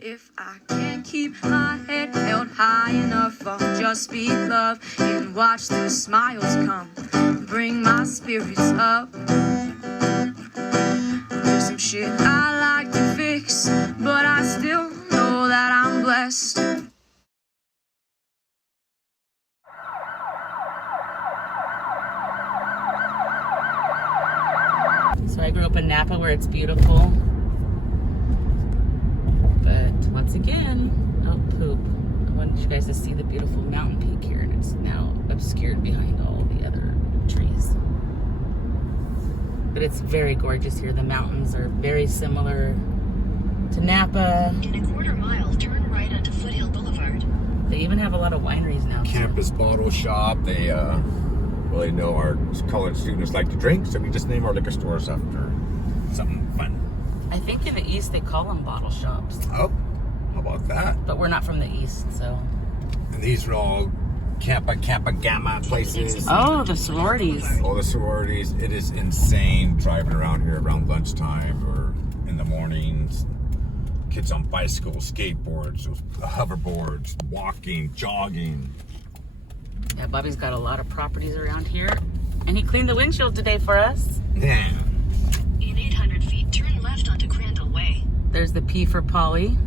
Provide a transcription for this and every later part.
If I can't keep my head held high enough, I'll just speak love and watch the smiles come, bring my spirits up. There's some shit I like to fix, but I still know that I'm blessed. So I grew up in Napa where it's beautiful. But once again, oh poop. I wanted you guys to see the beautiful mountain peak here, and it's now obscured behind all the other trees. But it's very gorgeous here. The mountains are very similar to Napa. In a quarter mile, turn right onto Foothill Boulevard. They even have a lot of wineries now. Campus bottle shop. They really know our college students like to drink, so we just name our liquor stores after something fun. I think in the East they call them bottle shops. Oh, how about that? But we're not from the East, so. And these are all Kappa Gamma places. Oh, the sororities. All the sororities. It is insane driving around here around lunchtime or in the mornings. Kids on bicycles, skateboards, hoverboards, walking, jogging. Yeah, Bobby's got a lot of properties around here. And he cleaned the windshield today for us. Yeah. In 800 feet, turn left onto Crandall Way. There's the P for Polly.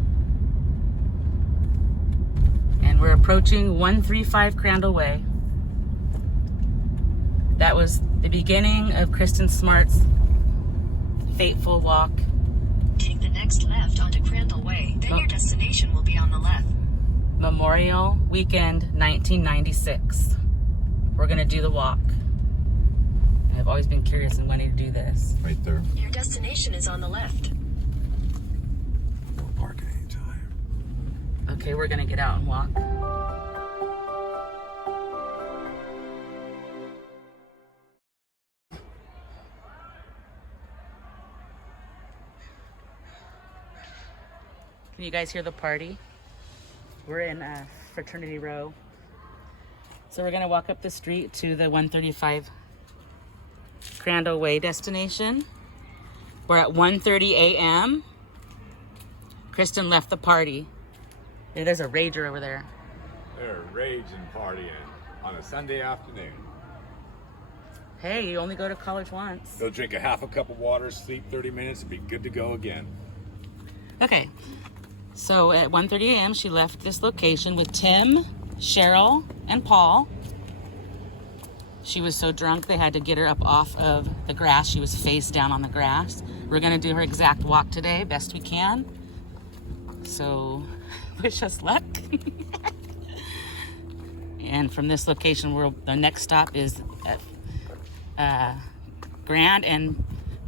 And we're approaching 135 Crandall Way. That was the beginning of Kristin Smart's fateful walk. Take the next left onto Crandall Way. Then your destination will be on the left. Memorial Weekend 1996. We're gonna do the walk. I've always been curious and wanting to do this. Right there. Your destination is on the left. No parking anytime. Okay, we're gonna get out and walk. Can you guys hear the party? We're in Fraternity Row. So we're gonna walk up the street to the 135 Crandall Way destination. We're at 1:30 a.m. Kristin left the party. Hey, there's a rager over there. They're raging partying on a Sunday afternoon. Hey, you only go to college once. They'll drink a half a cup of water, sleep 30 minutes, and be good to go again. Okay, so at 1:30 a.m. she left this location with Tim, Cheryl, and Paul. She was so drunk they had to get her up off of the grass. She was face down on the grass. We're gonna do her exact walk today, best we can. So wish us luck. And from this location, the next stop is at Grand and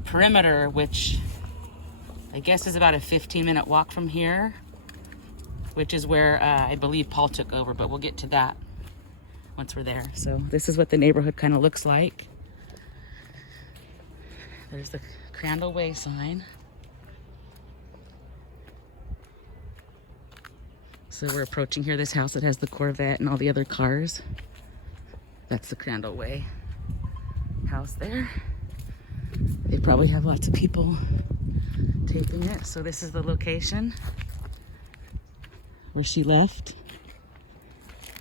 Perimeter, which I guess is about a 15-minute walk from here, which is where I believe Paul took over, but we'll get to that once we're there. So this is what the neighborhood kind of looks like. There's the Crandall Way sign. So we're approaching here, this house that has the Corvette and all the other cars. That's the Crandall Way house there. They probably have lots of people taping it. So this is the location where she left.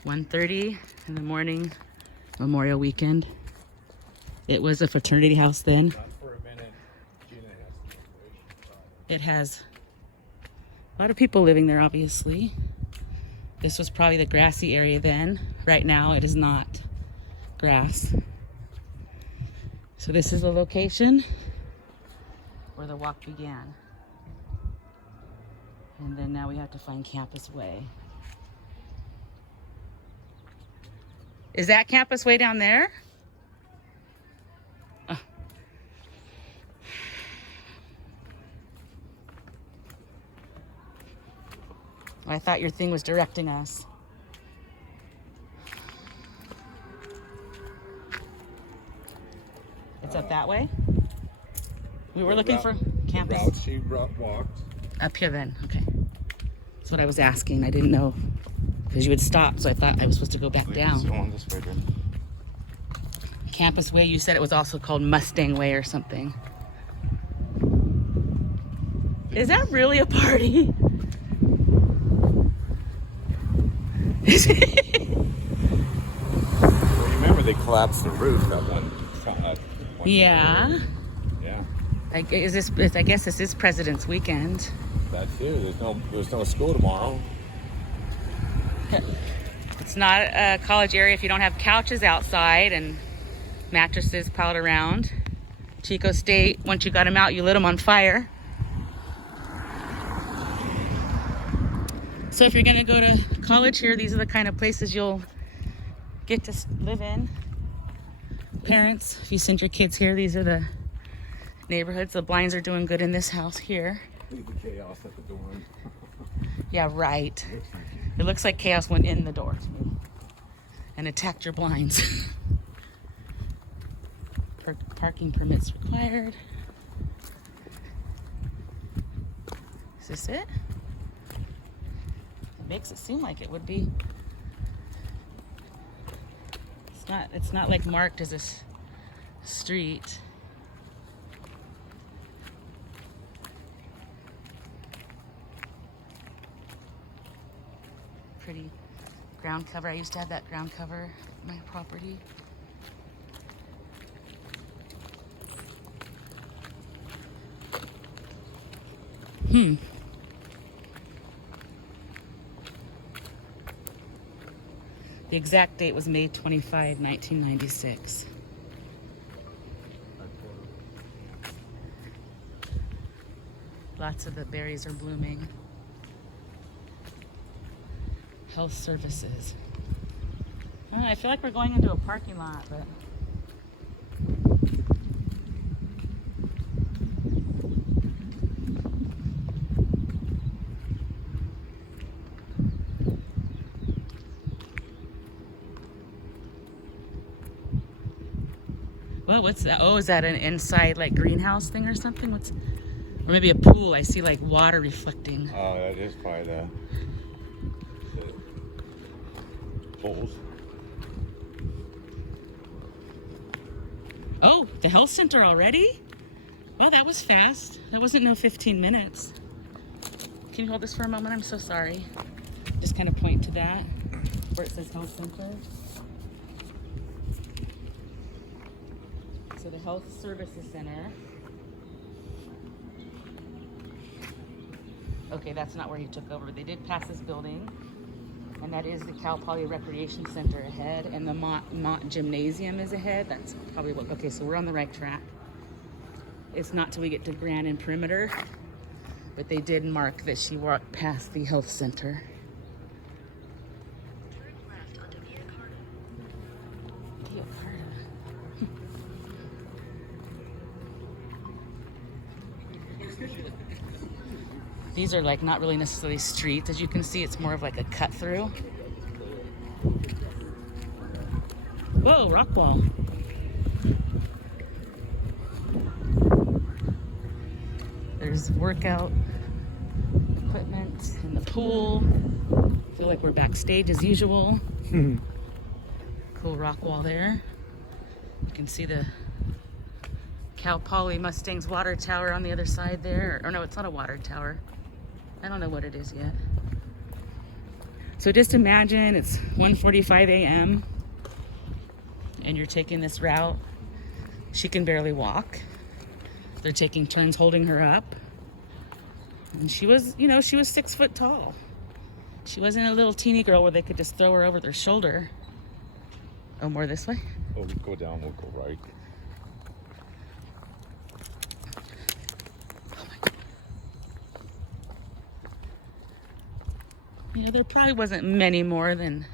1:30 in the morning, Memorial Weekend. It was a fraternity house then. Not for a minute. Gina has It has a lot of people living there, obviously. This was probably the grassy area then. Right now it is not grass. So this is the location where the walk began. And then now we have to find Campus Way. Is that Campus Way down there? Oh. I thought your thing was directing us. It's up that way? We were looking for Campus. The route she walked. Up here then, okay. That's what I was asking. I didn't know because you would stop, so I thought I was supposed to go back down. Going this way, then. Campus Way, you said it was also called Mustang Way or something. Is that really a party? Well, you remember they collapsed the roof that one Yeah. year. Yeah. I guess this is President's Weekend. That too. There's no school tomorrow. It's not a college area if you don't have couches outside and mattresses piled around. Chico State, once you got them out, you lit them on fire. So if you're gonna go to college here, these are the kind of places you'll get to live in. Parents, if you send your kids here, these are the neighborhoods. The blinds are doing good in this house here. Look at the chaos at the door. Yeah, right. It looks like chaos went in the door to me and attacked your blinds. Parking permits required. Is this it? It makes it seem like it would be. It's not like marked as a street. Pretty ground cover. I used to have that ground cover at my property. The exact date was May 25, 1996. Lots of the berries are blooming. Health services. I don't know, I feel like we're going into a parking lot, but well, what's that? Oh, is that an inside like greenhouse thing or something? Or maybe a pool? I see like water reflecting. Oh, that is probably the poles. Oh, the health center already? Oh, that was fast. That wasn't no 15 minutes. Can you hold this for a moment? I'm so sorry. Just kind of point to that where it says health center. So the Health Services Center. Okay, that's not where he took over. They did pass this building. And that is the Cal Ploy Recreation Center ahead. And the Mott Gymnasium is ahead. That's probably what, okay, so we're on the right track. It's not till we get to Grand and Perimeter. But they did mark that she walked past the health center. Turn left onto Via Carta. Via Carta. These are like not really necessarily streets. As you can see, it's more of like a cut through. Whoa, rock wall. There's workout equipment in the pool. I feel like we're backstage as usual. Cool rock wall there. You can see the Cal Ploy Mustang's water tower on the other side there. Or no, it's not a water tower. I don't know what it is yet. So just imagine it's 1:45 a.m. and you're taking this route. She can barely walk. They're taking turns holding her up. And she was, she was 6 foot tall. She wasn't a little teeny girl where they could just throw her over their shoulder. Oh, more this way? Oh, we go down, we'll go right. There probably wasn't many more than,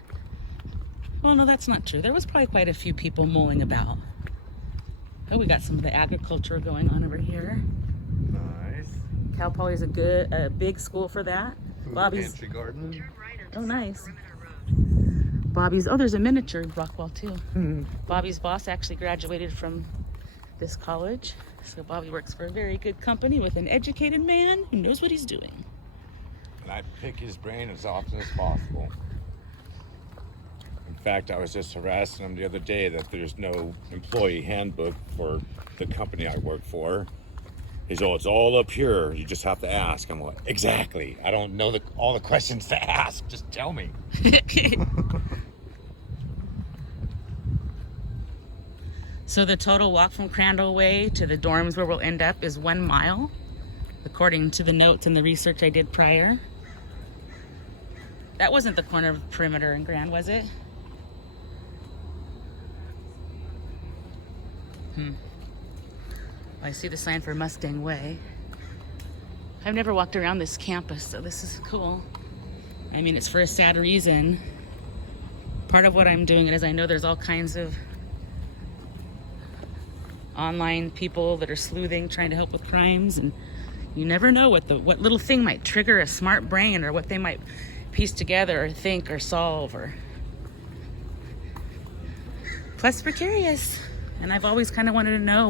well, no, that's not true. There was probably quite a few people mulling about. Oh, we got some of the agriculture going on over here. Nice. Cal Ploy is a big school for that. Bobby's. Pantry garden. Turn right onto Oh, nice. Perimeter Road. Bobby's. Oh, there's a miniature rock wall too. Bobby's boss actually graduated from this college. So Bobby works for a very good company with an educated man who knows what he's doing. And I pick his brain as often as possible. In fact, I was just harassing him the other day that there's no employee handbook for the company I work for. He's, oh, it's all up here. You just have to ask. I'm like, exactly. I don't know all the questions to ask. Just tell me. So the total walk from Crandall Way to the dorms where we'll end up is 1 mile, according to the notes and the research I did prior. That wasn't the corner of Perimeter and Grand, was it? I see the sign for Mustang Way. I've never walked around this campus, so this is cool. I mean, it's for a sad reason. Part of what I'm doing is I know there's all kinds of online people that are sleuthing, trying to help with crimes, and you never know what little thing might trigger a smart brain, or what they might piece together or think or solve. Or plus we're curious, and I've always kind of wanted to know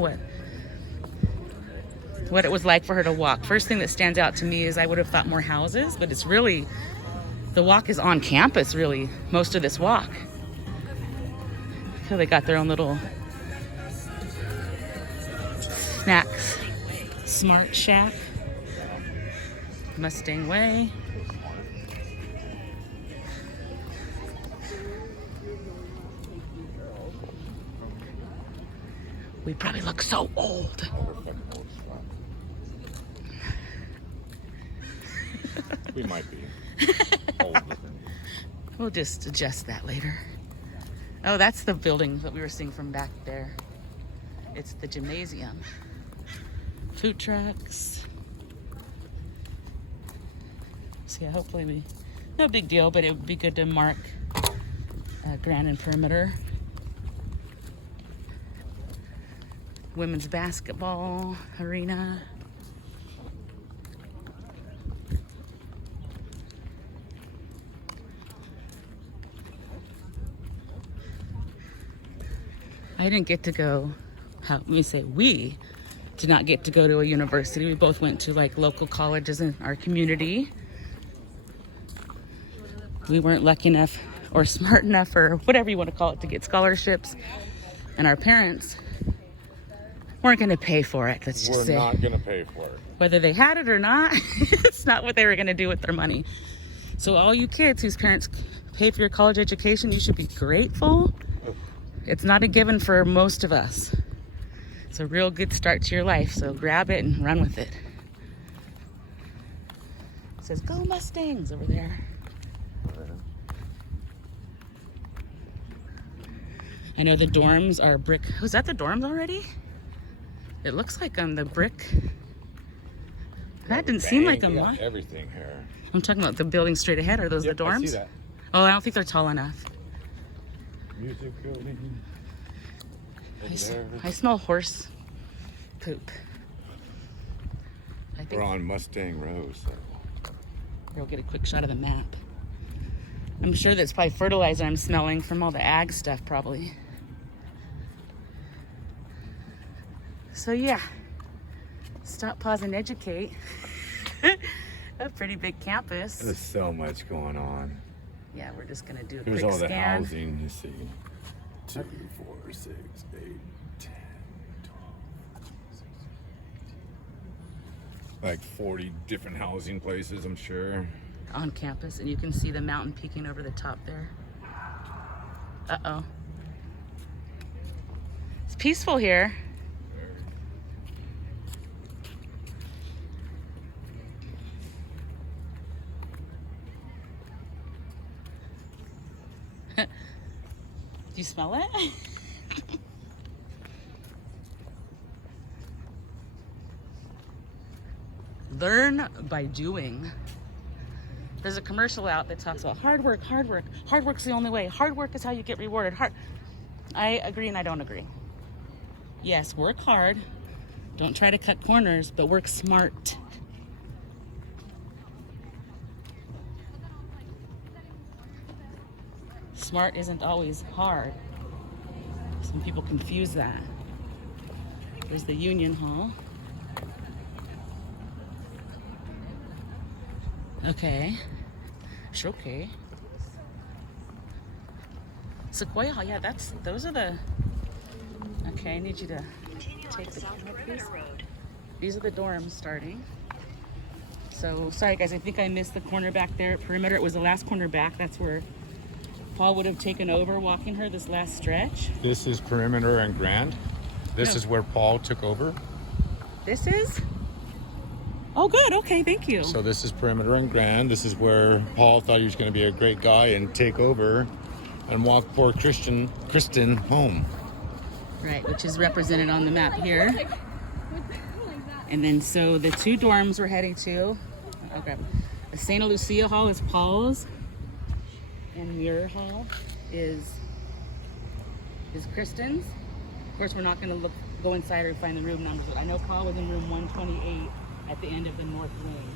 what it was like for her to walk. First thing that stands out to me is I would have thought more houses, but it's really, the walk is on campus, really, most of this walk. So they got their own little snacks. Smart Shack, Mustang Way. We probably look so old. We might be. Old. We'll just adjust that later. Oh, that's the building that we were seeing from back there. It's the gymnasium. Food trucks. So yeah, hopefully no big deal, but it would be good to mark Grand and Perimeter. Women's basketball arena. I didn't get to go, we did not get to go to a university. We both went to like local colleges in our community. We weren't lucky enough or smart enough, or whatever you want to call it, to get scholarships. And our parents weren't going to pay for it. Let's just say. We're not going to pay for it. Whether they had it or not, it's not what they were going to do with their money. So all you kids whose parents pay for your college education, you should be grateful. It's not a given for most of us. It's a real good start to your life, so grab it and run with it. It says, go Mustangs over there. I know the dorms are brick. Oh, is that the dorms already? It looks like the brick. That didn't seem like them. Everything here. I'm talking about the building straight ahead. Are those the dorms? I see that. Oh, I don't think they're tall enough. Music building. I smell horse poop. I think we're on Mustang Road, so we'll get a quick shot of the map. I'm sure that's probably fertilizer I'm smelling from all the ag stuff, probably. So yeah, stop, pause, and educate. A pretty big campus. There's so much going on. Yeah, we're just gonna do a Here's quick all scan. the housing, you see. 2, 4, 6, 8, 10, 12, 16, 18. Like 40 different housing places, I'm sure. On campus, and you can see the mountain peeking over the top there. Uh-oh. It's peaceful here. Do you smell it? Learn by doing. There's a commercial out that talks about hard work, hard work. Hard work's the only way. Hard work is how you get rewarded. I agree and I don't agree. Yes, work hard. Don't try to cut corners, but work smart. Smart isn't always hard. Some people confuse that. There's the Union Hall. Okay. Sure, okay. Sequoia Hall, yeah, those are the. Okay, I need you to take the camera, please. These are the dorms starting. So, sorry guys, I think I missed the corner back there at Perimeter. It was the last corner back. That's where Paul would have taken over walking her this last stretch. This is Perimeter and Grand. This is where Paul took over. This is? Oh, good. Okay, thank you. So this is Perimeter and Grand. This is where Paul thought he was going to be a great guy and take over and walk poor Kristin home. Right, which is represented on the map here. And then so the two dorms we're heading to. Okay. The Santa Lucia Hall is Paul's. And Muir Hall is Kristin's. Of course, we're not going to go inside or find the room numbers, but I know Paul was in room 128 at the end of the north wing.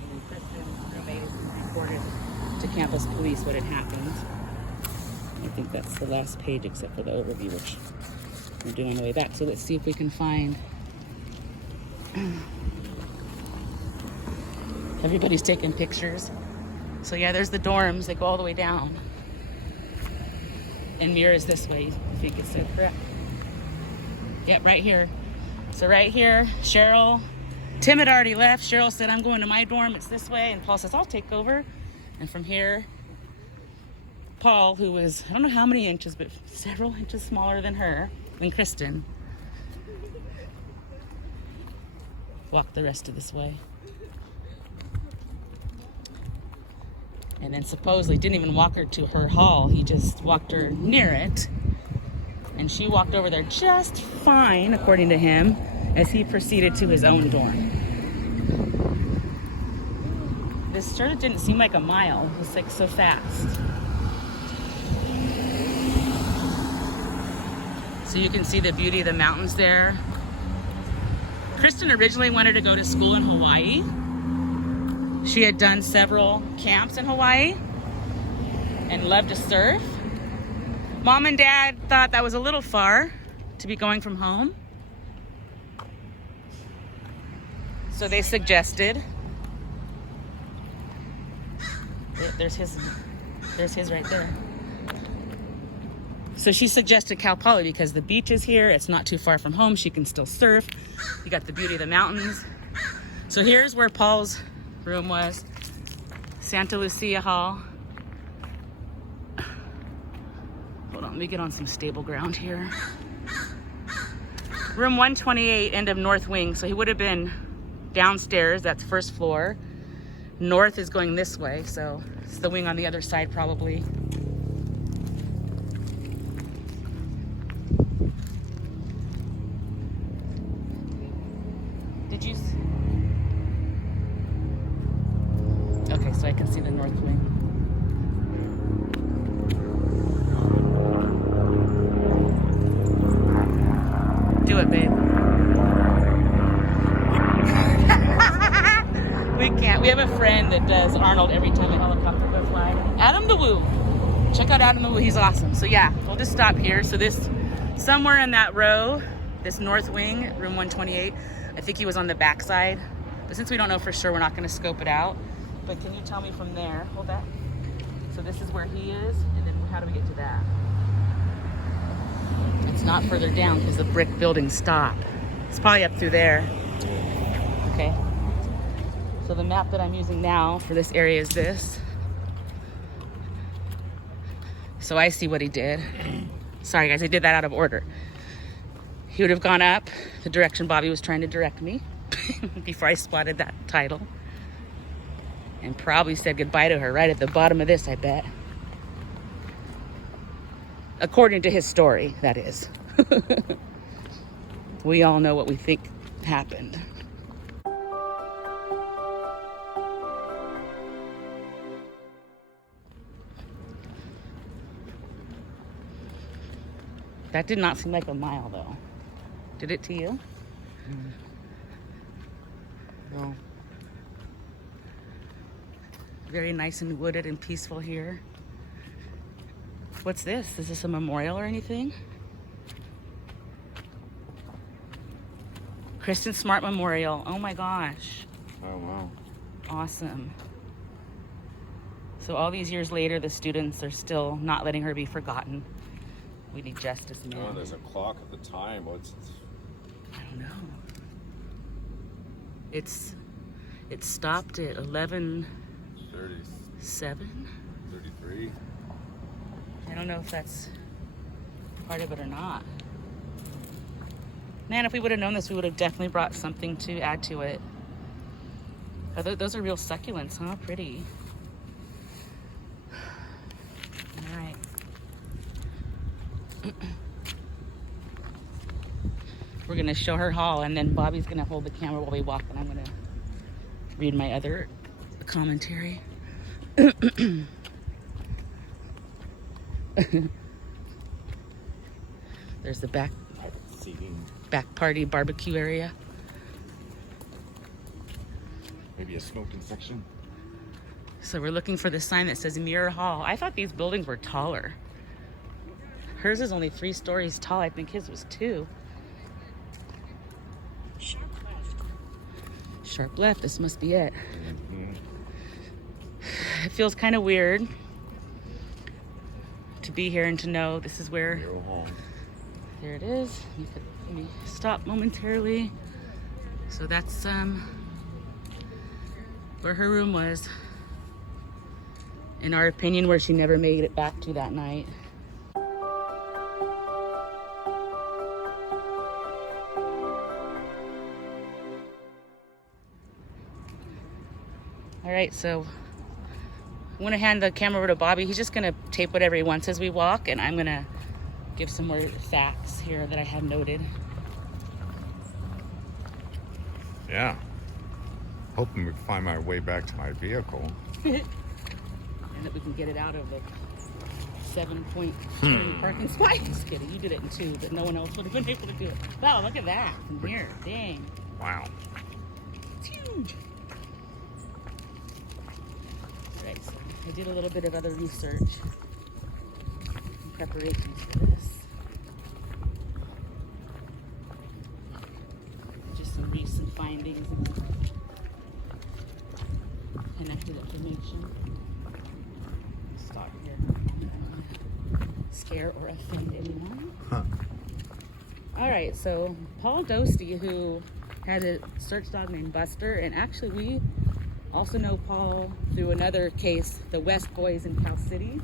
And then Kristin's roommate reported to campus police what had happened. I think that's the last page except for the overview, which we're doing on the way back. So let's see if we can find. Everybody's taking pictures. So yeah, there's the dorms. They go all the way down. And Muir is this way, I think it said, correct? Yep, right here. So right here, Cheryl, Tim had already left. Cheryl said, I'm going to my dorm, it's this way. And Paul says, I'll take over. And from here, Paul, who was, I don't know how many inches, but several inches smaller than Kristin, walked the rest of this way. And then supposedly didn't even walk her to her hall. He just walked her near it. And she walked over there just fine, according to him, as he proceeded to his own dorm. This sort of didn't seem like a mile. It was like so fast. So you can see the beauty of the mountains there. Kristin originally wanted to go to school in Hawaii. She had done several camps in Hawaii and loved to surf. Mom and Dad thought that was a little far to be going from home. So they suggested, there's his right there. So she suggested Cal Ploy because the beach is here. It's not too far from home. She can still surf. You got the beauty of the mountains. So here's where Paul's room was. Santa Lucia Hall. Hold on, let me get on some stable ground here. Room 128, end of north wing. So he would have been downstairs, that's first floor. North is going this way, so it's the wing on the other side probably. Did you? Okay, so I can see the north wing. Do it, babe. We can't. We have a friend that does Arnold every time a helicopter goes by. Adam the Woo. Check out Adam the Woo. He's awesome. So yeah, we'll just stop here. So this, somewhere in that row, this north wing, room 128, I think he was on the back side. But since we don't know for sure, we're not going to scope it out. But can you tell me from there? Hold that. So this is where he is, and then how do we get to that? It's not further down because the brick buildings stop. It's probably up through there. Okay. So the map that I'm using now for this area is this. So I see what he did. Sorry guys, I did that out of order. He would have gone up the direction Bobby was trying to direct me before I spotted that title. And probably said goodbye to her right at the bottom of this, I bet. According to his story, that is. We all know what we think happened. That did not seem like a mile, though. Did it to you? No. Very nice and wooded and peaceful here. What's this? Is this a memorial or anything? Kristin Smart Memorial. Oh my gosh. Oh, wow. Awesome. So all these years later, the students are still not letting her be forgotten. We need justice, man. Oh, there's a clock at the time. What's? I don't know. It stopped at 11:07. 33. I don't know if that's part of it or not. Man, if we would have known this, we would have definitely brought something to add to it. Oh, those are real succulents, huh? Pretty. All right. We're gonna show her haul, and then Bobby's gonna hold the camera while we walk, and I'm gonna read my other commentary. There's the back party barbecue area. Maybe a smoking section. So we're looking for the sign that says Mirror Hall. I thought these buildings were taller. Hers is only 3 stories tall. I think his was 2. Sharp left. Sharp left, this must be it. It feels kind of weird to be here and to know this is where. Go home. There it is. Let me stop momentarily. So that's where her room was. In our opinion, where she never made it back to that night. All right, so I want to hand the camera over to Bobby. He's just going to tape whatever he wants as we walk, and I'm going to give some more facts here that I have noted. Yeah. Hoping we can find my way back to my vehicle. And that we can get it out of the 7-point parking spot. Just kidding, you did it in 2, but no one else would have been able to do it. Wow, look at that from here. Dang. Wow. It's huge. All right, so I did a little bit of other research in preparations for this. Just some recent findings and connected information. Stop here. I don't want to scare or offend anyone. All right, so Paul Dostie, who had a search dog named Buster, and actually we also know Paul through another case, the West Boys in Cal City.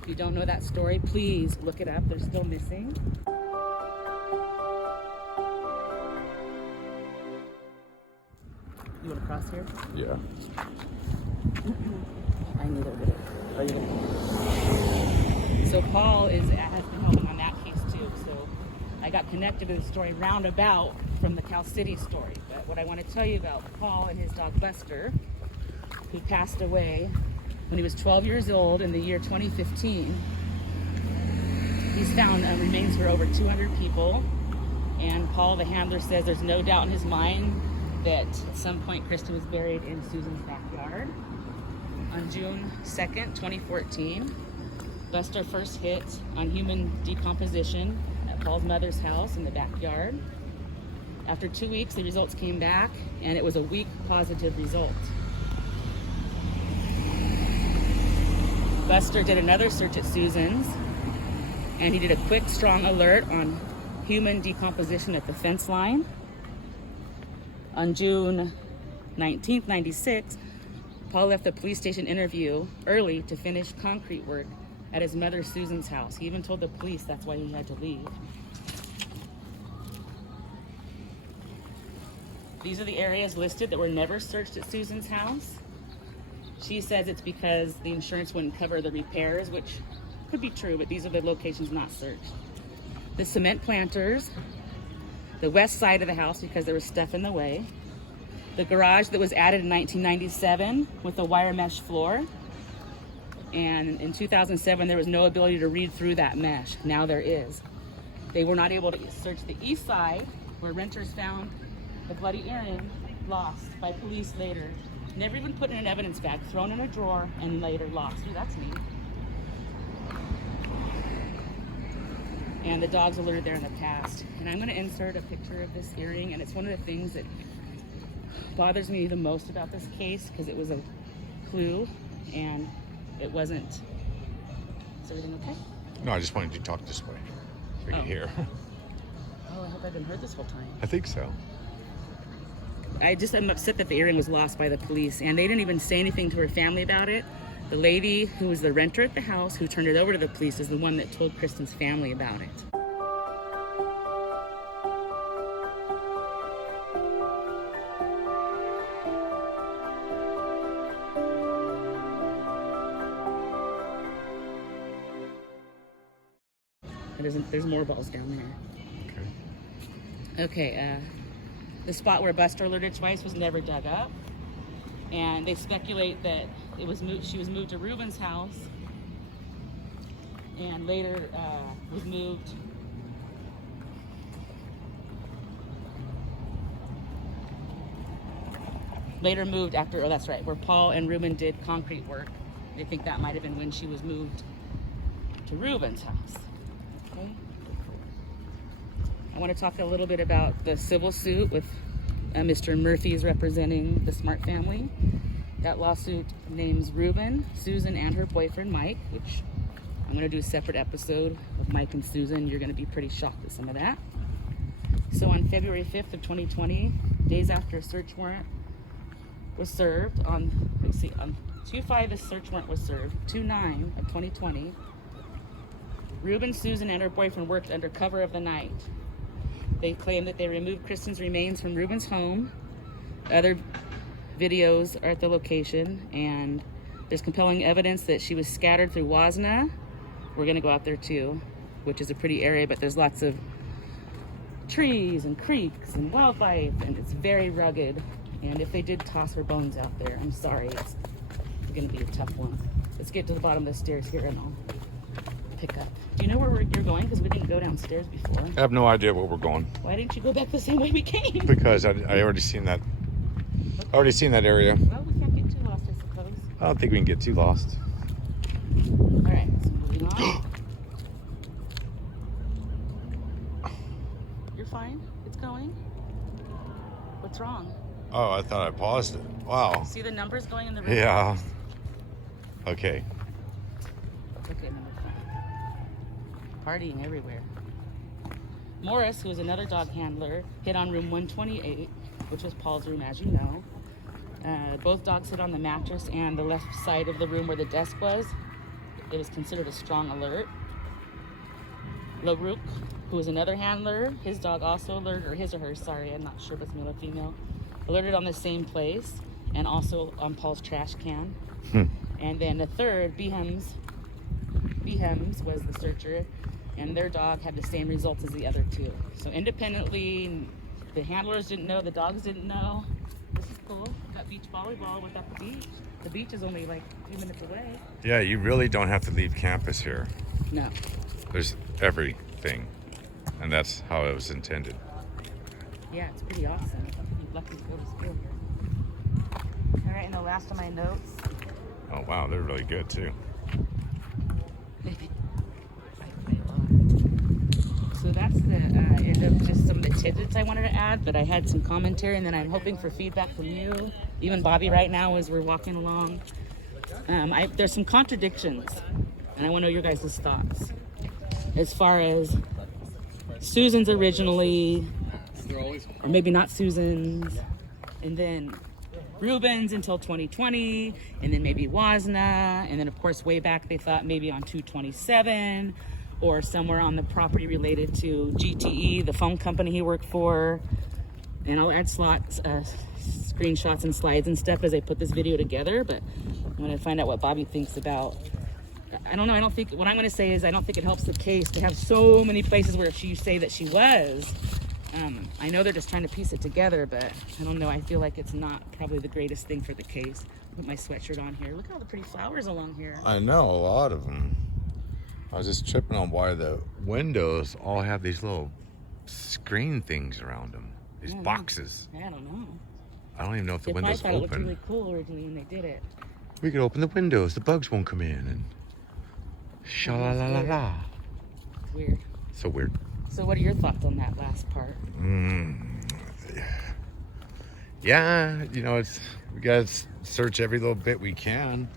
If you don't know that story, please look it up. They're still missing. You want to cross here? Yeah. I knew that would. Are you gonna? So Paul has been helping on that case too. So I got connected to the story roundabout from the Cal City story. But what I want to tell you about Paul and his dog Buster, who passed away when he was 12 years old in the year 2015. He's found remains for over 200 people. And Paul, the handler, says there's no doubt in his mind that at some point Kristin was buried in Susan's backyard. On June 2nd, 2014, Buster first hit on human decomposition at Paul's mother's house in the backyard. After 2 weeks, the results came back, and it was a weak positive result. Buster did another search at Susan's, and he did a quick, strong alert on human decomposition at the fence line. On June 19th, 96, Paul left the police station interview early to finish concrete work at his mother Susan's house. He even told the police that's why he had to leave. These are the areas listed that were never searched at Susan's house. She says it's because the insurance wouldn't cover the repairs, which could be true, but these are the locations not searched. The cement planters, the west side of the house because there was stuff in the way, the garage that was added in 1997 with a wire mesh floor, and in 2007 there was no ability to read through that mesh. Now there is. They were not able to search the east side where renters found the bloody earring lost by police later. Never even put in an evidence bag, thrown in a drawer, and later lost. Ooh, that's neat. And the dogs alerted there in the past. And I'm gonna insert a picture of this earring, and it's one of the things that bothers me the most about this case because it was a clue and it wasn't. Is everything okay? No, I just wanted you to talk this way. So you can hear. Oh, I hope I've been heard this whole time. I think so. I'm upset that the earring was lost by the police, and they didn't even say anything to her family about it. The lady who was the renter at the house who turned it over to the police is the one that told Kristin's family about it. There's more balls down there. Okay, the spot where Buster alerted twice was never dug up, and they speculate that it was she was moved to Reuben's house, and later was moved. Later moved after. Oh, that's right, where Paul and Reuben did concrete work. They think that might have been when she was moved to Reuben's house. Okay. I want to talk a little bit about the civil suit with Mr. Murphy's representing the Smart family. That lawsuit names Reuben, Susan, and her boyfriend Mike, which I'm going to do a separate episode of Mike and Susan. You're going to be pretty shocked at some of that. So on February 5th of 2020, days after a search warrant was served on 2/5 the search warrant was served, 2/9 of 2020, Reuben, Susan, and her boyfriend worked under cover of the night. They claim that they removed Kristin's remains from Reuben's home. Other videos are at the location, and there's compelling evidence that she was scattered through Wasna. We're gonna go out there too, which is a pretty area, but there's lots of trees and creeks and wildlife, and it's very rugged. And if they did toss her bones out there, I'm sorry, it's gonna be a tough one. Let's get to the bottom of the stairs here and I'll pick up. Do you know where you're going? Because we didn't go downstairs before. I have no idea where we're going. Why didn't you go back the same way we came? Because I already seen that. I already seen that area. Well, we can't get too lost, I suppose. I don't think we can get too lost. All right, so moving on. You're fine. It's going. What's wrong? Oh, I thought I paused it. Wow. See the numbers going in the reverse? Yeah. Okay. It's okay, number 5. Partying everywhere. Morris, who is another dog handler, hit on room 128, which was Paul's room, as you know. Both dogs hit on the mattress and the left side of the room where the desk was. It was considered a strong alert. LaRook, who is another handler, his dog also alerted, or his or her, sorry, I'm not sure if it's male or female, alerted on the same place and also on Paul's trash can. And then the third, Behems was the searcher, and their dog had the same results as the other two. So independently, the handlers didn't know, the dogs didn't know. This is cool. Got beach volleyball without the beach. The beach is only like a few minutes away. Yeah, you really don't have to leave campus here. No. There's everything, and that's how it was intended. Yeah, it's pretty awesome. You're lucky to go to school here. All right, and the last of my notes. Oh wow, they're really good too. So that's the end of just some of the tidbits I wanted to add, but I had some commentary, and then I'm hoping for feedback from you, even Bobby right now as we're walking along. There's some contradictions, and I want to know your guys' thoughts. As far as Susan's originally, or maybe not Susan's, and then Reuben's until 2020, and then maybe Wasna, and then of course way back they thought maybe on 227, or somewhere on the property related to GTE, the phone company he worked for. And I'll add screenshots and slides and stuff as I put this video together, but I'm gonna find out what Bobby thinks about. I don't know, what I'm gonna say is I don't think it helps the case to have so many places where you say that she was. I know they're just trying to piece it together, but I don't know, I feel like it's not probably the greatest thing for the case. Put my sweatshirt on here. Look at all the pretty flowers along here. I know, a lot of them. I was just tripping on why the windows all have these little screen things around them. These boxes. I don't know. I don't even know if the windows I thought it looked open. really cool originally when they did it. We could open the windows. The bugs won't come in. And sha-la-la-la-la. It's weird. So weird. So what are your thoughts on that last part? Yeah, you know, we gotta search every little bit we can.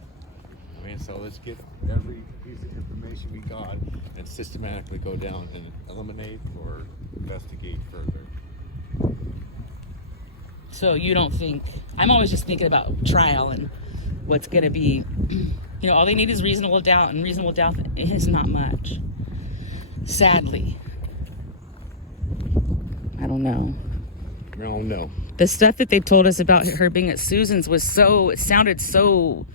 I mean, so let's get every piece of information we got and systematically go down and eliminate or investigate further. So you don't think, I'm always just thinking about trial and what's going to be, you know, all they need is reasonable doubt, and reasonable doubt is not much. Sadly. I don't know. No, no. The stuff that they told us about her being at Susan's was so, it sounded so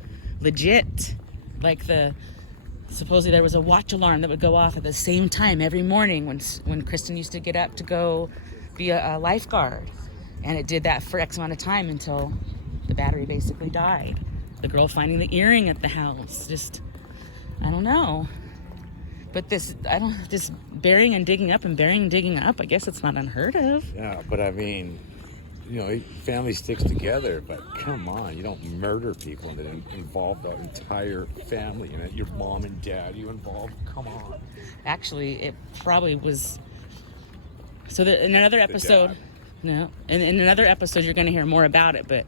legit. Like supposedly there was a watch alarm that would go off at the same time every morning when Kristin used to get up to go be a lifeguard. And it did that for X amount of time until the battery basically died. The girl finding the earring at the house. Just, I don't know. But this burying and digging up and burying and digging up, I guess it's not unheard of. Yeah, but I mean, you know, family sticks together, but come on, you don't murder people that involve the entire family. You know, your mom and dad, you involved, come on. Actually, it probably was. So in another episode, no, in another episode, you're going to hear more about it. But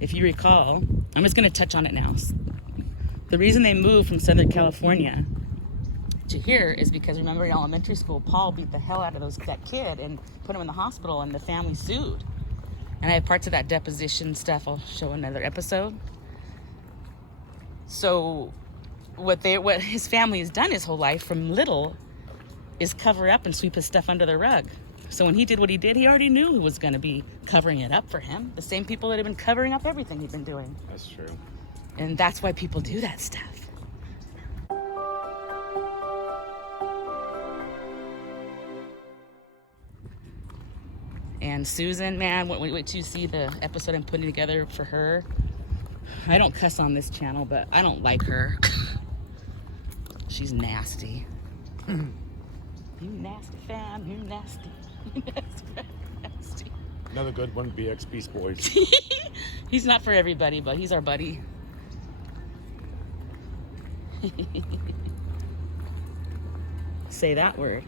if you recall, I'm just going to touch on it now. The reason they moved from Southern California to here is because, remember, in elementary school, Paul beat the hell out of that kid and put him in the hospital, and the family sued. And I have parts of that deposition stuff I'll show another episode. So what his family has done his whole life from little is cover up and sweep his stuff under the rug. So when he did what he did, he already knew who was going to be covering it up for him. The same people that have been covering up everything he'd been doing. That's true. And that's why people do that stuff. And Susan, man, wait till you see the episode I'm putting together for her. I don't cuss on this channel, but I don't like her. She's nasty. You nasty fam, you nasty. Nasty. Another good one, BX Beast Boys. He's not for everybody, but he's our buddy. Say that word.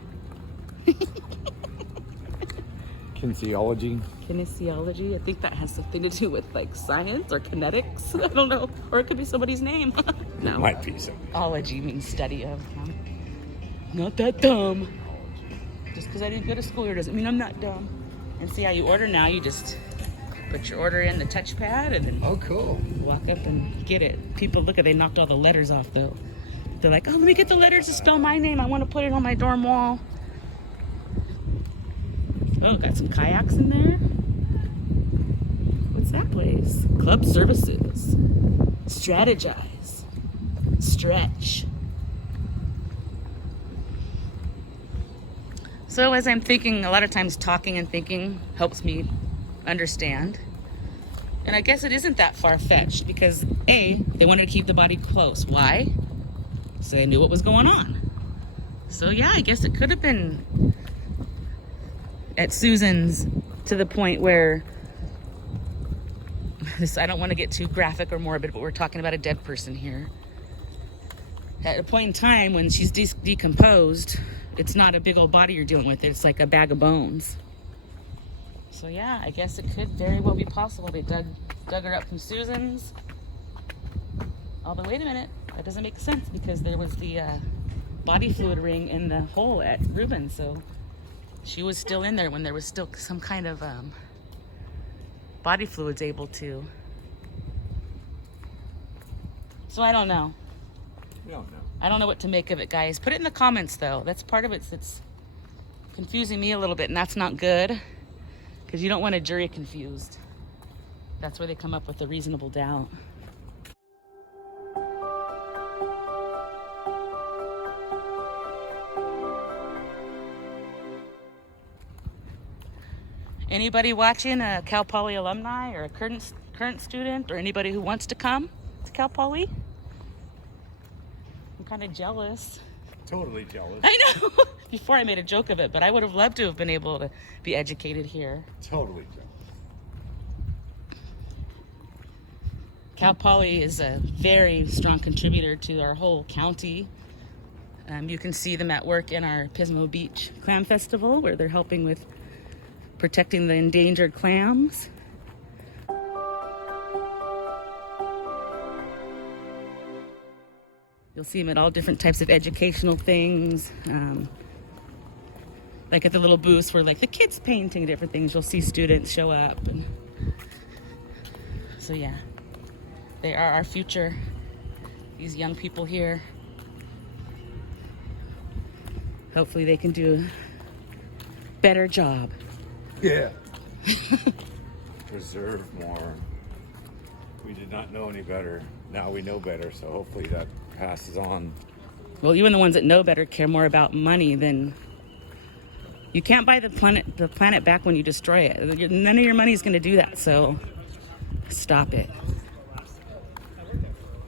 Kinesiology. Kinesiology. I think that has something to do with like science or kinetics. I don't know. Or it could be somebody's name. No. It might be something. Ology means study of. Not that dumb. Just because I didn't go to school here doesn't mean I'm not dumb. And see how you order now. You just put your order in the touchpad and then cool. Walk up and get it. People look at, they knocked all the letters off though. They're like, oh, let me get the letters to spell my name. I want to put it on my dorm wall. Oh, got some kayaks in there. What's that place? Club services. Strategize. Stretch. So as I'm thinking, a lot of times talking and thinking helps me understand. And I guess it isn't that far-fetched because A, they wanted to keep the body close. Why? So they knew what was going on. So yeah, I guess it could have been at Susan's to the point where I don't want to get too graphic or morbid, but we're talking about a dead person here. At a point in time when she's decomposed, it's not a big old body you're dealing with. It's like a bag of bones. So yeah, I guess it could very well be possible they dug her up from Susan's. Although, wait a minute, that doesn't make sense because there was the body fluid ring in the hole at Reuben's, so she was still in there when there was still some kind of body fluids able to. So I don't know. We don't know. I don't know what to make of it, guys. Put it in the comments, though. That's part of it. It's confusing me a little bit, and that's not good because you don't want a jury confused. That's where they come up with the reasonable doubt. Anybody watching a Cal Poly alumni or a current student or anybody who wants to come to Cal Poly? I'm kind of jealous. Totally jealous. I know. Before I made a joke of it, but I would have loved to have been able to be educated here. Totally jealous. Cal Poly is a very strong contributor to our whole county. You can see them at work in our Pismo Beach Clam Festival, where they're helping with protecting the endangered clams. You'll see them at all different types of educational things. Like at the little booths where like the kids painting different things, you'll see students show up. And So yeah, they are our future. These young people here. Hopefully they can do a better job. Yeah. Preserve more. We did not know any better. Now we know better, so hopefully that passes on. Well, even the ones that know better care more about money than... You can't buy the planet back when you destroy it. None of your money is going to do that, so stop it.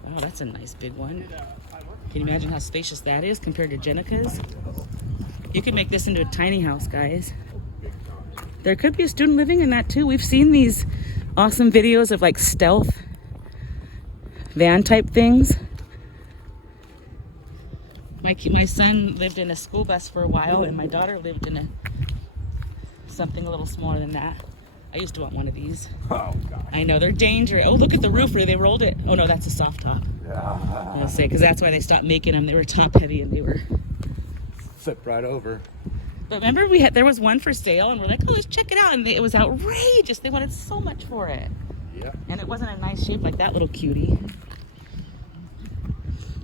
Oh, that's a nice big one. Can you imagine how spacious that is compared to Jenica's? You could make this into a tiny house, guys. There could be a student living in that too. We've seen these awesome videos of like stealth van type things. My son lived in a school bus for a while, and my daughter lived in something a little smaller than that. I used to want one of these. Oh, God. I know, they're dangerous. Oh, look at the roof where they rolled it. Oh, no, that's a soft top. I'll say, because that's why they stopped making them. They were top heavy, and they were... Flip right over. But remember, there was one for sale, and we're like, oh, let's check it out. And it was outrageous. They wanted so much for it. Yeah. And it wasn't a nice shape like that little cutie.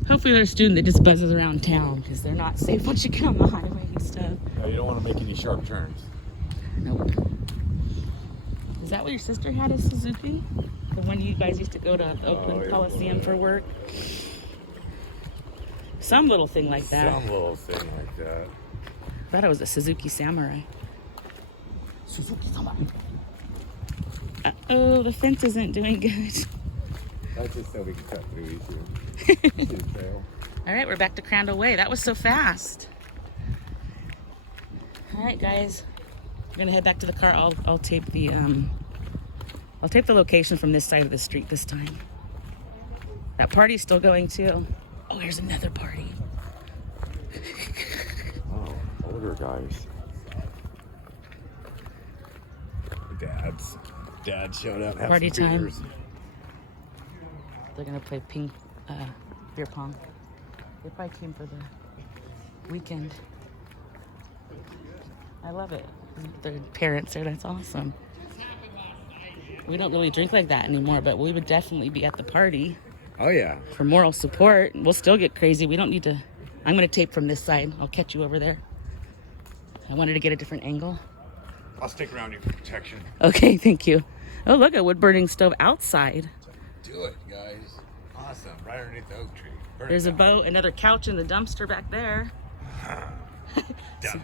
Hopefully they're a student that just buzzes around town, because they're not safe once you get on the highway and stuff. No, you don't want to make any sharp turns. Nope. Is that what your sister had, a Suzuki? The one you guys used to go to Oakland Coliseum for work? Some little thing like that. Some little thing like that. I thought it was a Suzuki Samurai. Suzuki Samurai. Uh-oh, the fence isn't doing good. That's just so we can cut through easier. All right, we're back to Crandall Way. That was so fast. All right, guys, we're gonna head back to the car. I'll tape the location from this side of the street this time. That party's still going too. Oh, here's another party. Oh, older guys. Dad showed up. Party some time. beers. They're gonna play beer pong. They probably came for the weekend. I love it. Their parents there, that's awesome. We don't really drink like that anymore, but we would definitely be at the party Oh, yeah. for moral support. We'll still get crazy. We don't need to. I'm gonna tape from this side. I'll catch you over there. I wanted to get a different angle. I'll stick around you for protection. Okay, thank you. Oh, look, a wood burning stove outside. Do it, guys. Awesome. Right underneath the oak tree. Burn There's it a down. boat, another couch in the dumpster back there. Down with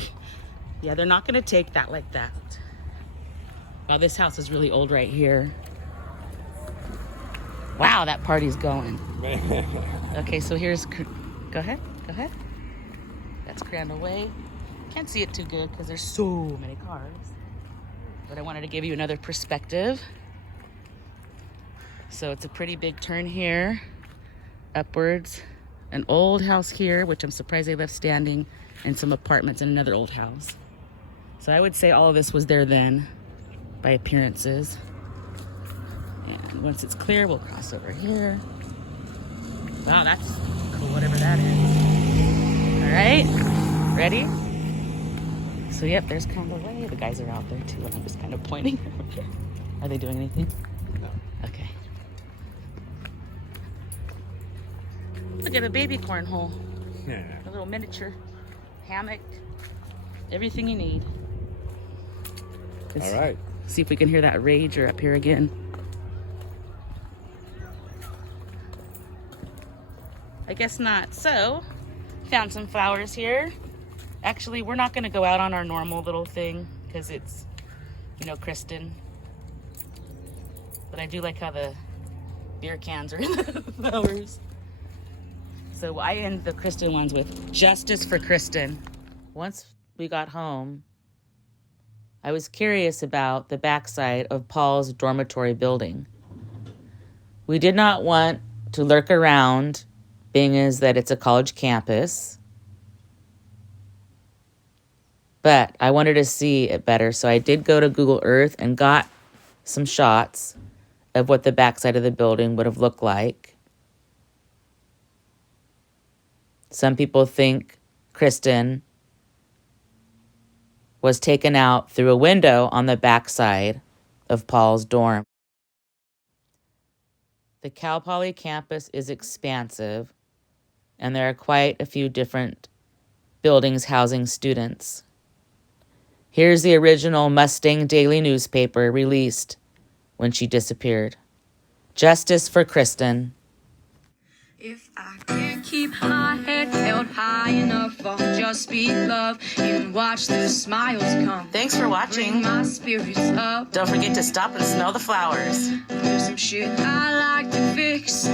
it. Yeah, they're not gonna take that like that. Wow, this house is really old right here. Wow, that party's going. Okay, so here's, go ahead. That's Crandall Way. Can't see it too good because there's so many cars. But I wanted to give you another perspective. So it's a pretty big turn here, upwards. An old house here, which I'm surprised they left standing, and some apartments and another old house. So I would say all of this was there then, by appearances. And once it's clear, we'll cross over here. Wow, that's cool, whatever that is. All right, ready? So yep, there's Crandall Way. The guys are out there too, and I'm just kind of pointing. Are they doing anything? No. Okay. Look at a baby cornhole. Yeah. A little miniature hammock. Everything you need. All right. See if we can hear that rager up here again. I guess not. So, found some flowers here. Actually, we're not going to go out on our normal little thing because it's, Kristin. But I do like how the beer cans are in the flowers. So I end the Kristin ones with justice for Kristin. Once we got home, I was curious about the backside of Paul's dormitory building. We did not want to lurk around, being as that it's a college campus. But I wanted to see it better, so I did go to Google Earth and got some shots of what the backside of the building would have looked like. Some people think Kristin was taken out through a window on the backside of Paul's dorm. The Cal Poly campus is expansive, and there are quite a few different buildings housing students. Here's the original Mustang Daily newspaper released when she disappeared. Justice for Kristin. If I can't keep my head held high enough, I'll just be love and watch the smiles come. Thanks for watching. Bring my spirits up. Don't forget to stop and smell the flowers. There's some shit I like to fix.